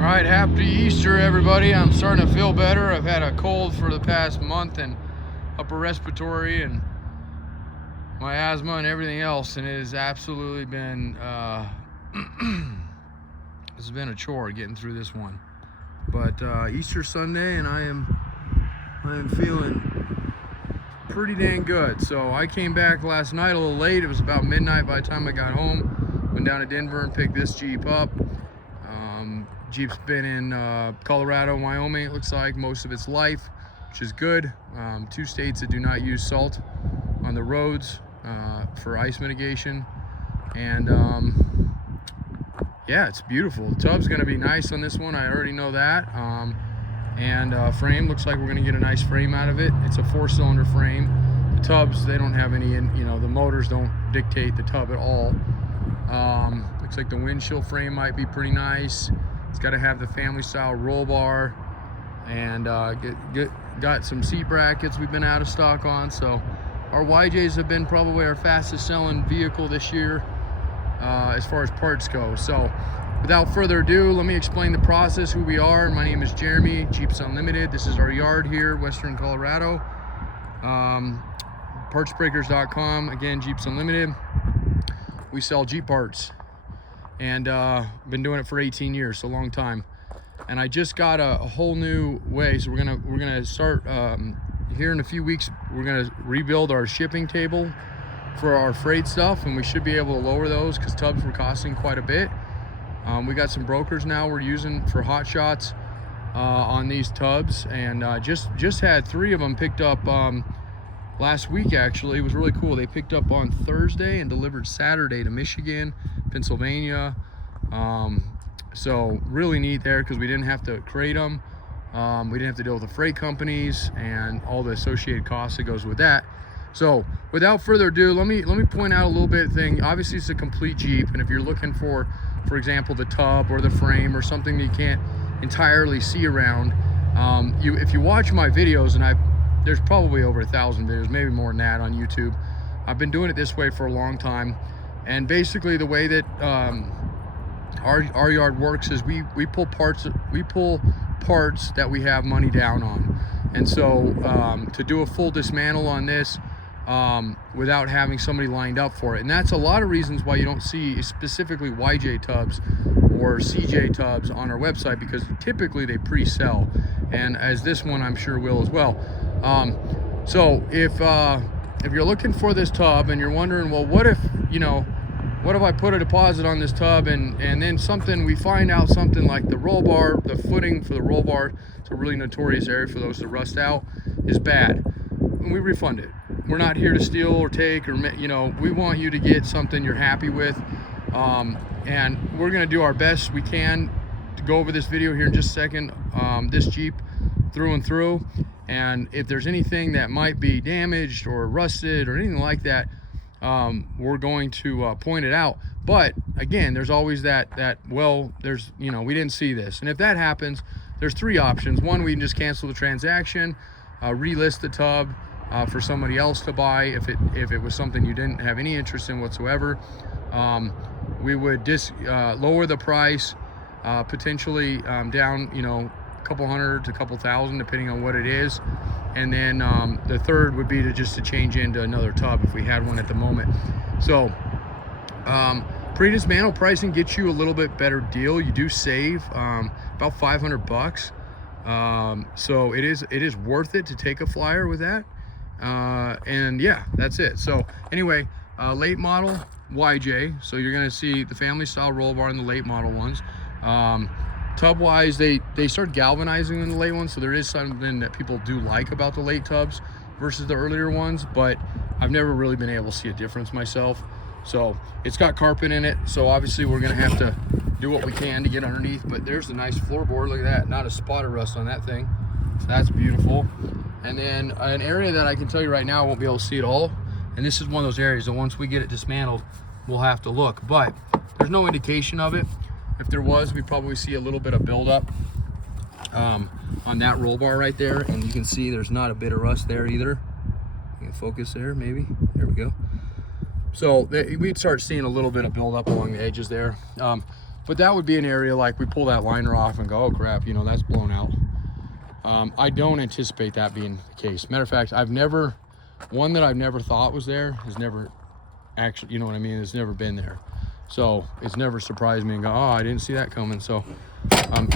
All right, happy Easter, everybody. I'm starting to feel better. I've had a cold for the past month and upper respiratory and my asthma and everything else, and it has absolutely been it's been a chore getting through this one. But Easter Sunday, and I am feeling pretty dang good. So I came back last night a little late. It was about midnight by the time I got home. Went down to Denver and picked this Jeep up. Jeep's been in Colorado and Wyoming, it looks like, most of its life, which is good. Two states that do not use salt on the roads for ice mitigation. And yeah, it's beautiful. The tub's gonna be nice on this one, I already know that. Frame, looks like we're gonna get a nice frame out of it. It's a 4-cylinder frame. The tubs, they don't have any, the motors don't dictate the tub at all. Looks like the windshield frame might be pretty nice. It's got to have the family style roll bar, and got some seat brackets we've been out of stock on. So our YJs have been probably our fastest selling vehicle this year as far as parts go. So without further ado, let me explain the process, who we are. My name is Jeremy, Jeeps Unlimited. This is our yard here, Western Colorado. Partsbreakers.com, again, Jeeps Unlimited. We sell Jeep parts, and been doing it for 18 years, so a long time. And I just got a whole new way. So we're gonna start here in a few weeks. We're gonna rebuild our shipping table for our freight stuff, and we should be able to lower those because tubs were costing quite a bit. We got some brokers now we're using for hot shots on these tubs, and just had 3 of them picked up last week. Actually, it was really cool. They picked up on Thursday and delivered Saturday to Michigan, Pennsylvania. So really neat there, because we didn't have to crate them. We didn't have to deal with the freight companies and all the associated costs that goes with that. So without further ado, let me point out a little bit thing. Obviously, it's a complete Jeep, and if you're looking for example, the tub or the frame or something that you can't entirely see around, if you watch my videos, and there's probably over 1,000 videos, maybe more than that, on YouTube. I've been doing it this way for a long time, and basically the way that our yard works is we pull parts that we have money down on. And so to do a full dismantle on this without having somebody lined up for it, and that's a lot of reasons why you don't see specifically YJ tubs or CJ tubs on our website, because typically they pre-sell, and as this one I'm sure will as well. So if you're looking for this tub and you're wondering, well, what if I put a deposit on this tub and then we find out something like the roll bar, the footing for the roll bar, it's a really notorious area for those to rust out, is bad, and we refund it. We're not here to steal or take, or we want you to get something you're happy with, and we're going to do our best we can to go over this video here in just a second, this Jeep through and through. And if there's anything that might be damaged or rusted or anything like that, we're going to point it out. But again, there's always that well, there's we didn't see this. And if that happens, there's 3 options. One, we can just cancel the transaction, relist the tub for somebody else to buy if it was something you didn't have any interest in whatsoever. We would lower the price, potentially down a couple hundred to a couple thousand, depending on what it is. And then the third would be to change into another tub if we had one at the moment. So pre-dismantle pricing gets you a little bit better deal. You do save about $500. So it is worth it to take a flyer with that. And yeah, that's it. So anyway, late model YJ. So you're gonna see the family style roll bar in the late model ones. Tub wise, they start galvanizing in the late ones, so there is something that people do like about the late tubs versus the earlier ones, but I've never really been able to see a difference myself. So it's got carpet in it, so obviously we're gonna have to do what we can to get underneath. But there's a nice floorboard, look at that, not a spot of rust on that thing, so that's beautiful. And then an area that I can tell you right now I won't be able to see it all, and this is one of those areas that once we get it dismantled we'll have to look, but there's no indication of it. If there was, we'd probably see a little bit of buildup on that roll bar right there, and you can see there's not a bit of rust there either. You can focus there, maybe. There we go. So we'd start seeing a little bit of buildup along the edges there. But that would be an area like we pull that liner off and go, oh crap, you know, that's blown out. I don't anticipate that being the case. Matter of fact, one that I've never thought was there has never actually, you know what I mean? It's never been there. So it's never surprised me and go, oh, I didn't see that coming. So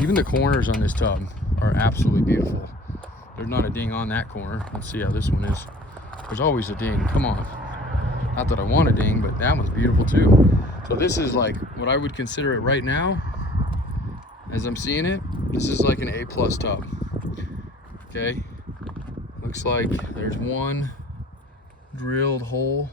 even the corners on this tub are absolutely beautiful. There's not a ding on that corner. Let's see how this one is. There's always a ding, come on. Not that I want a ding, but that one's beautiful too. So this is like what I would consider it right now, as I'm seeing it, this is like an A+ tub. Okay, looks like there's one drilled hole,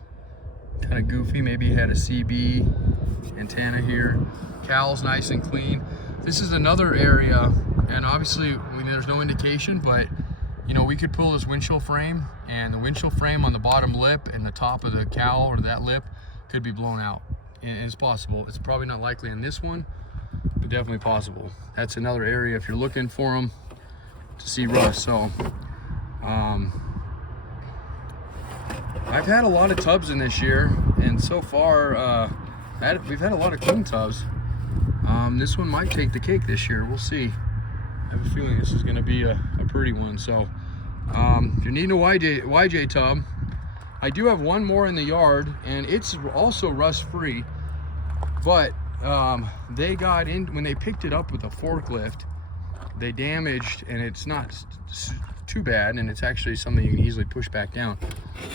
kind of goofy. Maybe it had a CB antenna here. Cowl's nice and clean. This is another area, and obviously there's no indication, but you know, we could pull this windshield frame, and the windshield frame on the bottom lip and the top of the cowl or that lip could be blown out. And it's possible. It's probably not likely in this one, but definitely possible. That's another area if you're looking for them to see rust. So I've had a lot of tubs in this year, and so far we've had a lot of clean tubs. This one might take the cake this year. We'll see. I have a feeling this is going to be a pretty one. So if you're needing a YJ tub, I do have one more in the yard, and it's also rust free, but they got in when they picked it up with a forklift. They damaged, and it's not too bad, and it's actually something you can easily push back down,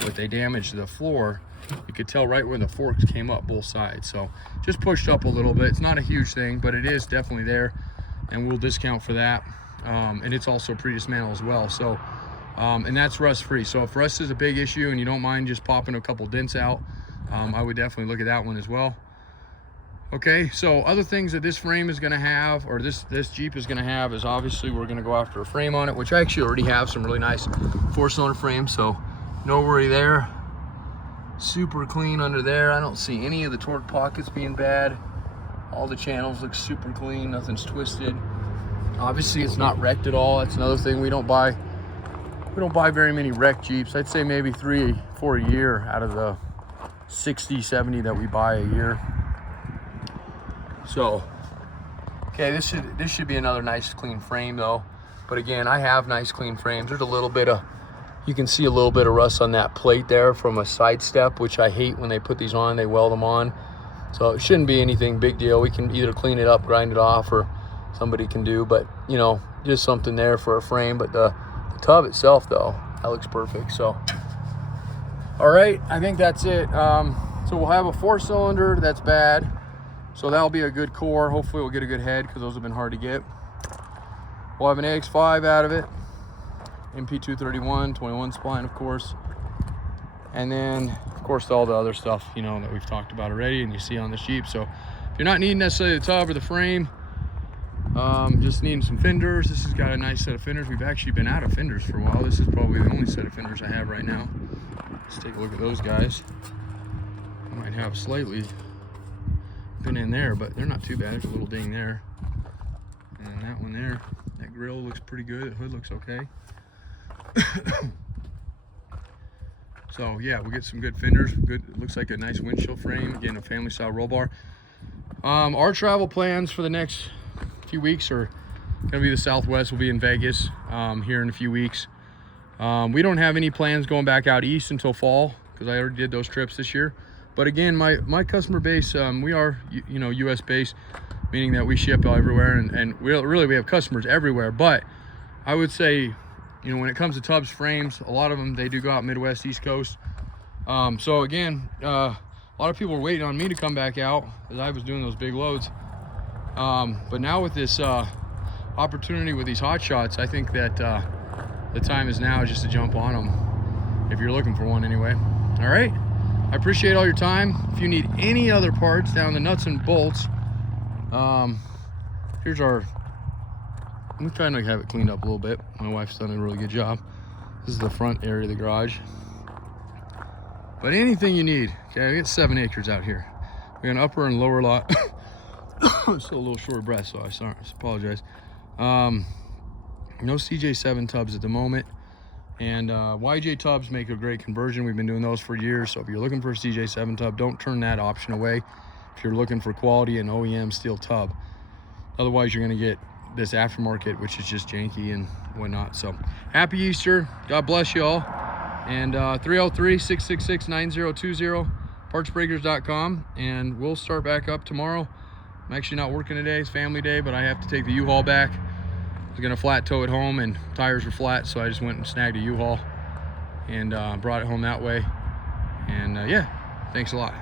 but they damaged the floor. You could tell right where the forks came up both sides, so just pushed up a little bit. It's not a huge thing, but it is definitely there, and we'll discount for that. And it's also pre-dismantled as well, so and that's rust free. So if rust is a big issue and you don't mind just popping a couple dents out, I would definitely look at that one as well. Okay, so other things that this frame is going to have, or this Jeep is going to have, is obviously we're going to go after a frame on it, which I actually already have some really nice 4-cylinder frames, so no worry there. Super clean under there. I don't see any of the torque pockets being bad. All the channels look super clean, nothing's twisted. Obviously it's not wrecked at all. That's another thing. We don't buy very many wrecked Jeeps. I'd say maybe 3-4 a year out of the 60-70 that we buy a year. So okay, this should be another nice clean frame though. But again, I have nice clean frames. There's a little bit of, you can see a little bit of rust on that plate there from a side step, which I hate when they put these on, they weld them on. So it shouldn't be anything big deal. We can either clean it up, grind it off, or somebody can do, but you know, just something there for a frame. But the tub itself though, that looks perfect. So all right, I think that's it. So we'll have a 4-cylinder that's bad, so that'll be a good core. Hopefully we'll get a good head, because those have been hard to get. We'll have an AX5 out of it, MP231 21 spline, of course, and then of course all the other stuff, you know, that we've talked about already and you see on the Jeep. So if you're not needing necessarily the tub or the frame, just needing some fenders. This has got a nice set of fenders. We've actually been out of fenders for a while. This is probably the only set of fenders I have right now. Let's take a look at those guys. I might have slightly been in there, but they're not too bad. There's a little ding there, and that one there, that grill looks pretty good. The hood looks okay. So yeah, we'll get some good fenders. Good, it looks like a nice windshield frame. Again, a family style roll bar. Our travel plans for the next few weeks are gonna be the Southwest. We'll be in Vegas here in a few weeks. We don't have any plans going back out east until fall, because I already did those trips this year. But again, my customer base, we are, you know, US based, meaning that we ship everywhere, and we have customers everywhere. But I would say, you know, when it comes to tubs, frames, a lot of them, they do go out Midwest, East Coast. So again, a lot of people were waiting on me to come back out as I was doing those big loads. But now with this opportunity with these hot shots, I think that the time is now just to jump on them, if you're looking for one anyway. All right, I appreciate all your time. If you need any other parts down the nuts and bolts, here's our, I'm trying to have it cleaned up a little bit. My wife's done a really good job. This is the front area of the garage. But anything you need, okay, we got 7 acres out here. We got an upper and lower lot. Still a little short of breath, so I apologize. No CJ7 tubs at the moment, and YJ tubs make a great conversion. We've been doing those for years, so if you're looking for a CJ7 tub, don't turn that option away. if you're looking for quality and OEM steel tub. Otherwise, you're going to get this aftermarket, which is just janky and whatnot. So happy Easter. God bless you all. And 303-666-9020, partsbreakers.com. And we'll start back up tomorrow. I'm actually not working today. It's family day, but I have to take the U-Haul back. I was going to flat tow it home, and tires were flat, so I just went and snagged a U-Haul and brought it home that way. And yeah, thanks a lot.